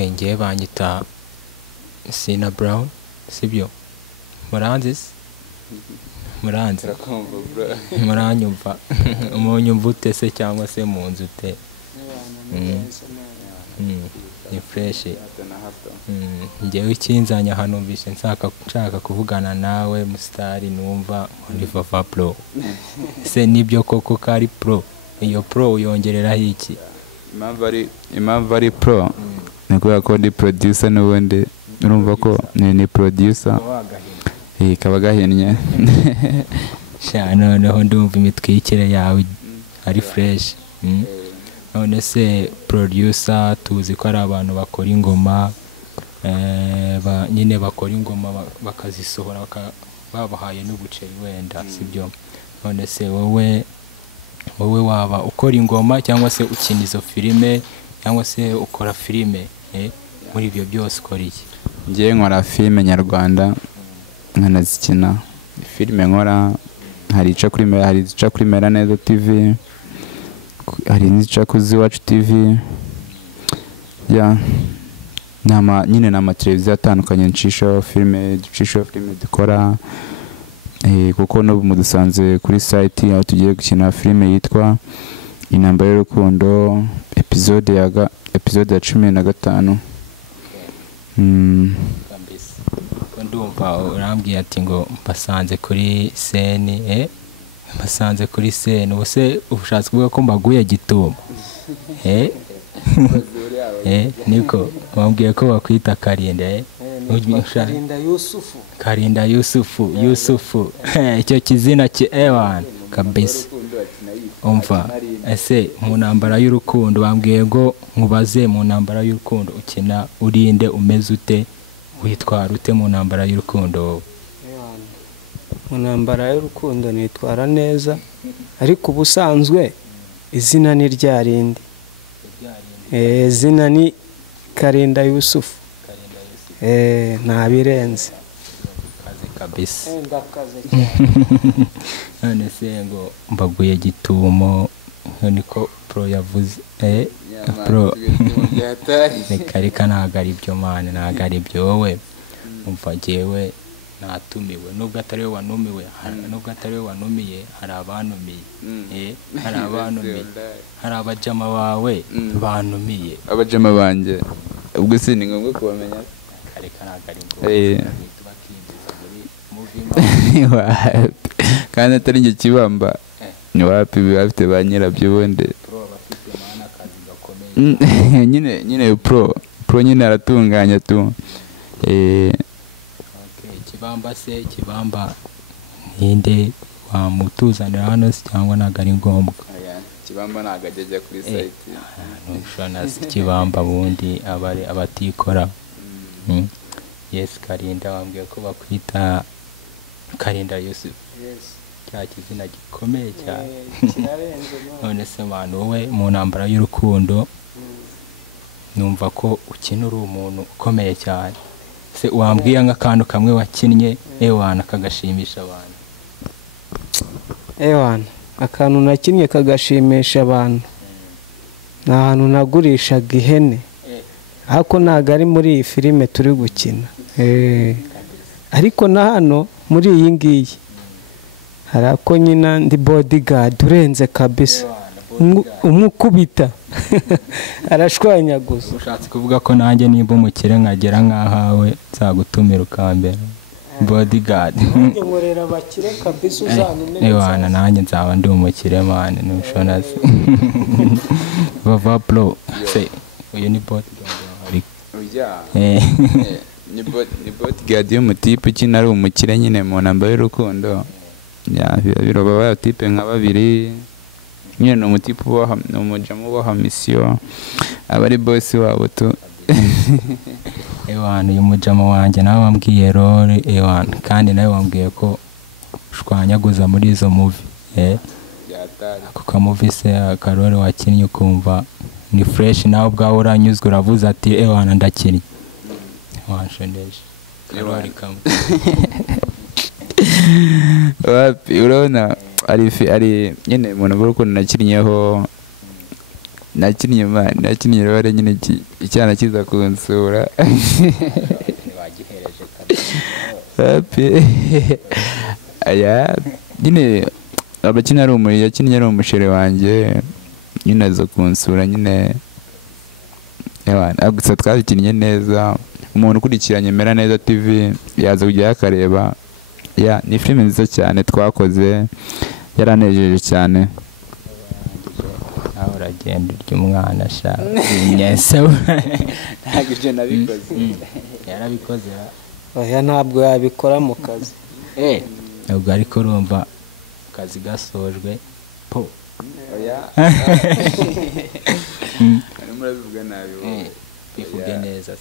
okay ngiye banyita Sina Brown sibyo muranzi muranzi muranyumva umunyumva ute se cyangwa se munzu ute ni fresh ngewe ikinzanya hano mbise nshaka kuvugana nawe mustari numva muri Fafa Pro se nibyo koko kari pro iyo pro uyongerera iki impamvu ari pro ni kubera ko ndi producer n'ubundi urumva ko ni producer kaba gahinnye noneho ndumva imitwikire yawe ari fresh none se producer tuzi ko ari abantu bakora ingoma nyine bakora ingoma bakazisohora babahaye n'ubuceri wenda sibyo none se wowe waba ukora ingoma cyangwa se ukina izo filime cyangwa se ukora filime muri ibyo byose ukora iki? Ngiye nkora filime nyarwanda nkanazikina filime nkora hari ica kuri Mera Neza TV hari n'ica kuzi Wacu TV nyine nama televiziyo atandukanye ncishaho filime dukora kuko n'ubu mudusanze kuri site aho tugiye gukina filime yitwa Intambara y'Urukundo episode ya 15 ndumva urambwiye ati ngo mbasanze kuri scene mbasanze kuri scene ubuse ubushatse kuvuga ko mbaguye gitumou niko wambwiye ko bakwita Karinda Yusufu icyo kizina ewana kabisa umva ese mu ntambara y'urukundo bambwiye ngo nkubaze mu ntambara y'urukundo ukina urinde umeze ute witwara ute mu ntambara y'urukundo? Mu ntambara y'urukundo nitwara neza ariko ubusanzwe izina ni ryarindi izina ni Karinda Yusufu nta birenze kabisa none se ngo mbaguye gitumou niko pro yavuze pro nikarika ntago ari byo mane ntago ari byo wowe umva jewe natumiwe nubwo atari we wanumiwe hari abanumiye hari abajama bawe banumiye abajama banje ubwo se ni ngombwa kubamenya kareka ntago ari ngombwa kandi atari njye kibamba ni wapi bafite ba nyirabyo ubundi nyine pro nyine aratunganya tu kibamba ninde wamutuzanira hano cyangwa ntago ari ngombwa? Kibamba ntago ajya kuri site nushona kibamba bundi abatikora yes Karinda wambwiye ko bakwita Karinda Yusufu cya kizina gikomeye cyane none se mwana wowe mu ntambara y'urukundo numva ko ukina uri umuntu ukomeye cyane se wambwiye nk'akantu kamwe wakinnye ewana kagashimisha abantu? Ewana akantu nakinnye kagashimisha abantu ni ahantu nagurishaga ihene ariko ntago ari muri iyi filime turi gukina ariko na hano muri iyi ngiyi hari ako nyina ndi bodyguard urenze kabisa umukubita arashwanyaguza. Ushatse kuvuga ko nanjye nimba umukire nkagera nkahawe nzagutumira ukambera bodyguard nkorera abakire kabisa uzanumenya ewana nanjye nzaba ndi umukire mane nushona se Fafa Pro se uyu ni bodyguard ni bodyguard y'umutipe ukina ari umukire nyine mu ntambara y'urukundo biroba ba tipe nka babiri nyine ni umutipe ni umujama ubaha misiyo aba ari boss wabo tu ewana uyu mujama wanjye nawe wambwiye role ewana kandi nawe wambwiye ko ushwanyaguza muri izo movie kuko movie se akarore wakinnye ukumva ni fresh nawe ubwawe uranyuzwe uravuze ati ewana ndakinnye wanshoneje karori kamwe wapi urabona ari nyine umuntu bwo nakinnyeho nakinnye rero nyine icyana kiza kunsura wagihereje aya nyine abakinnyi yakinnye ari umushere wanjye nyine aza kunsura nyine gusa twabikinnye neza. Umuntu ukurikiranye Mera Neza TV yaza kujya akareba. Ni filime nziza cyane twakoze, yaranejeje cyane. nawe uragenda urya umwana ashaka inyese ntabwo ibyo nabikoze. yarabikoze oya ntabwo yabikora mu kazi. ubwo ariko urumva akazi gasojwe po oya murabivuga nabi bivuge neza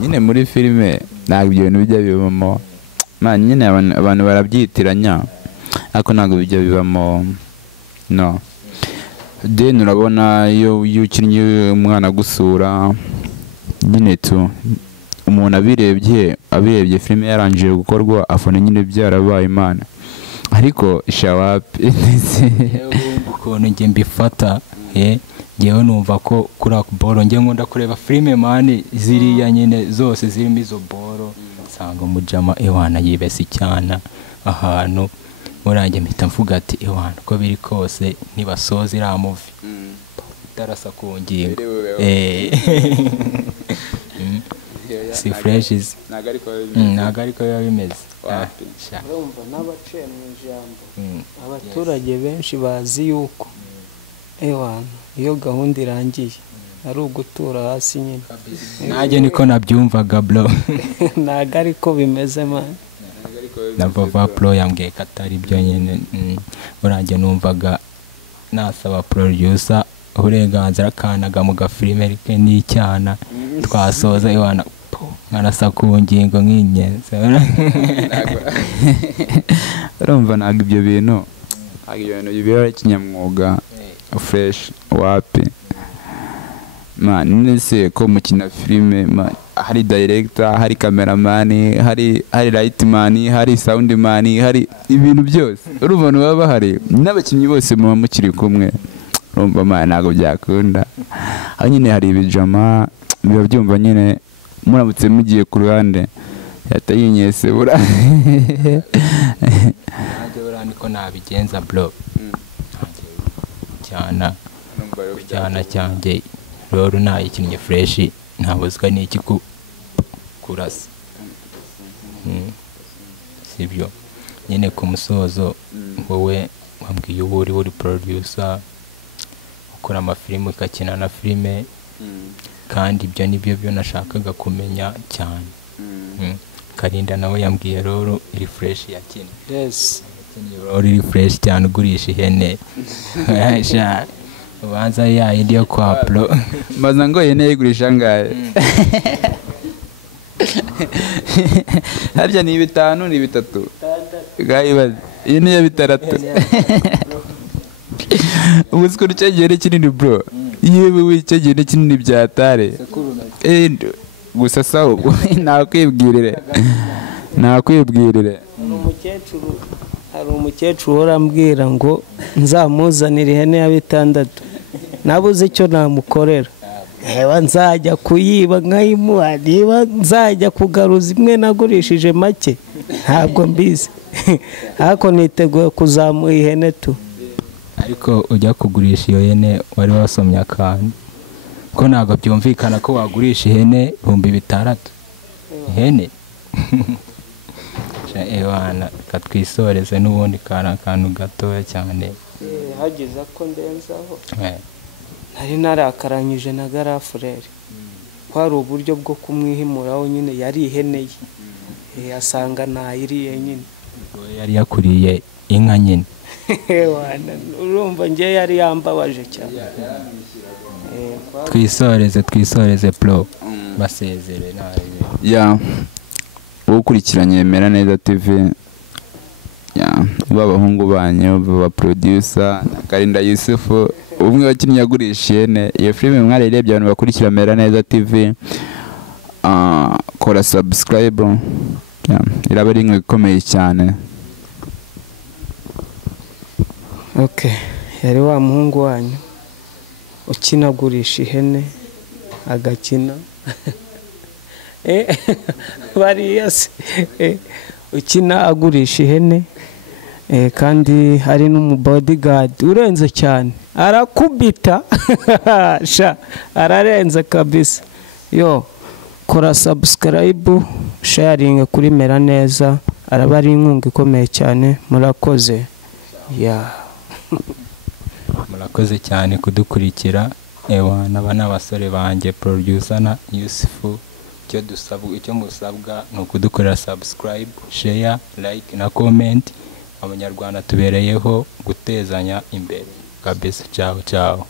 nyine muri filime ntabwo ibyo bintu bijya bibamo nyine abantu barabyitiranya ariko ntabwo bijya bibamo no. Then urabona iyo ukinnye umwana gusura nyine umuntu abirebye filime yarangije gukorwa afana nyine byarabaye Imana ariko shawapi ukuntu njye mbifata ngewe numva ko kuri ako boro njye nkunda kureba filime mani ziriya nyine zose zirimo izo boro nsanga umujama ewana yibese icyana ahantu murange mpita mvuga ati ewana uko biri kose ntibasoza iriya muvi itarasa ku ngingo si freshies ntabwo ariko biba bimeze. urumva n'abaciye mu ijambo abaturage benshi bazi yuko ewana iyo gahunda irangiye ari ugutura hasi nyine. nanjye niko nabyumvaga bro. ntabwo ariko bimeze mani. na Vava Pro yambwiye ko atari byo nyine. uranjye numvaga nasaba producer uburenganzira akanaga mu gafilime ke n'icyana twasoza iwana nkanasa ku ngingo nk'inyenzi. urumva ntabwo ibyo bintu bibera kinyamwuga fresh wapi nese ko mukina filime hari director, hari cameraman, hari lightman, hari soundman, hari ibintu byose. urumva baba bahari n'abakinnyi bose muba mukiri kumwe. urumva ntabwo byakunda. aho nyine hari ibijama biba byumva nyine muramutse mugiye ku ruhande yahita yinyese bura. nanjye buriya niko nabigenza bro. cyana cyanjye rero nayikinnye fresh ntabuzwa n'iki kurasa. sibyo nyine ku musozo wowe wambwiye ubu uri producer ukora amafilime ukakina na filime kandi ibyo nibyo byo nashakaga kumenya cyane. Karinda nawe yambwiye rero iri fresh yakina. yes rero iri fresh cyane ugurisha ihene ubanza yayindi yo kwa Pro. Maza ngo ihene yigurisha ngahe? harya ni 5 ni 3 gayibaze ihene ya 6 ubuziko cyagere kinini bro. yewe wicagere kinini byatare gusa sawo nakwibwirire hari umukecuru uhora ambwira ngo nzamuzanire ihene ya 6 nabuze icyo namukorera. nzajya kuyiba nkayimuha, niba nzajya kugaruza imwe nagurishije make ntabwo mbizi. ariko niteguye kuzamuha ihene tu. ariko ujya kugurisha iyo hene wari wasomye akantu ko ntabwo byumvikana ko wagurisha ihene 6,000 ihene. ewana katwisoreze n'ubundi kana akantu gatoya cyane. hageze ko ndenzaho nari narakaranyije na garafurere kwari uburyo bwo kumwihimuraho nyine yari ihene ye asanga nayiriye nyine. yari yakuriye inka nyine. urumva njye yari yambabaje cyane. twisoreze Pro basezere ya ukurikiranye Mera Neza TV ya babahungu banyu baba producer Karinda Yusufu umwe wakinnye yagurisha ihene. iyo filime mwarirebye abantu bakurikira Mera Neza TV kora subscribe iraba ari ikomeye cyane. okay yari wa muhungu wanyu ukina agurisha ihene agakina bariya se ukina agurisha ihene kandi hari n'umubodyguard urenze cyane arakubita sha ararenze kabisa yo kora subscribe sharing kuri Mera Neza araba ari inkunga ikomeye cyane murakoze ya murakoze cyane kudukurikira n'aba n'abasore banjye producer na Yusufu icyo musabwa ni ukudukorera subscribe share like na comment abanyarwanda tubereyeho gutezanya imbere kabisa ciao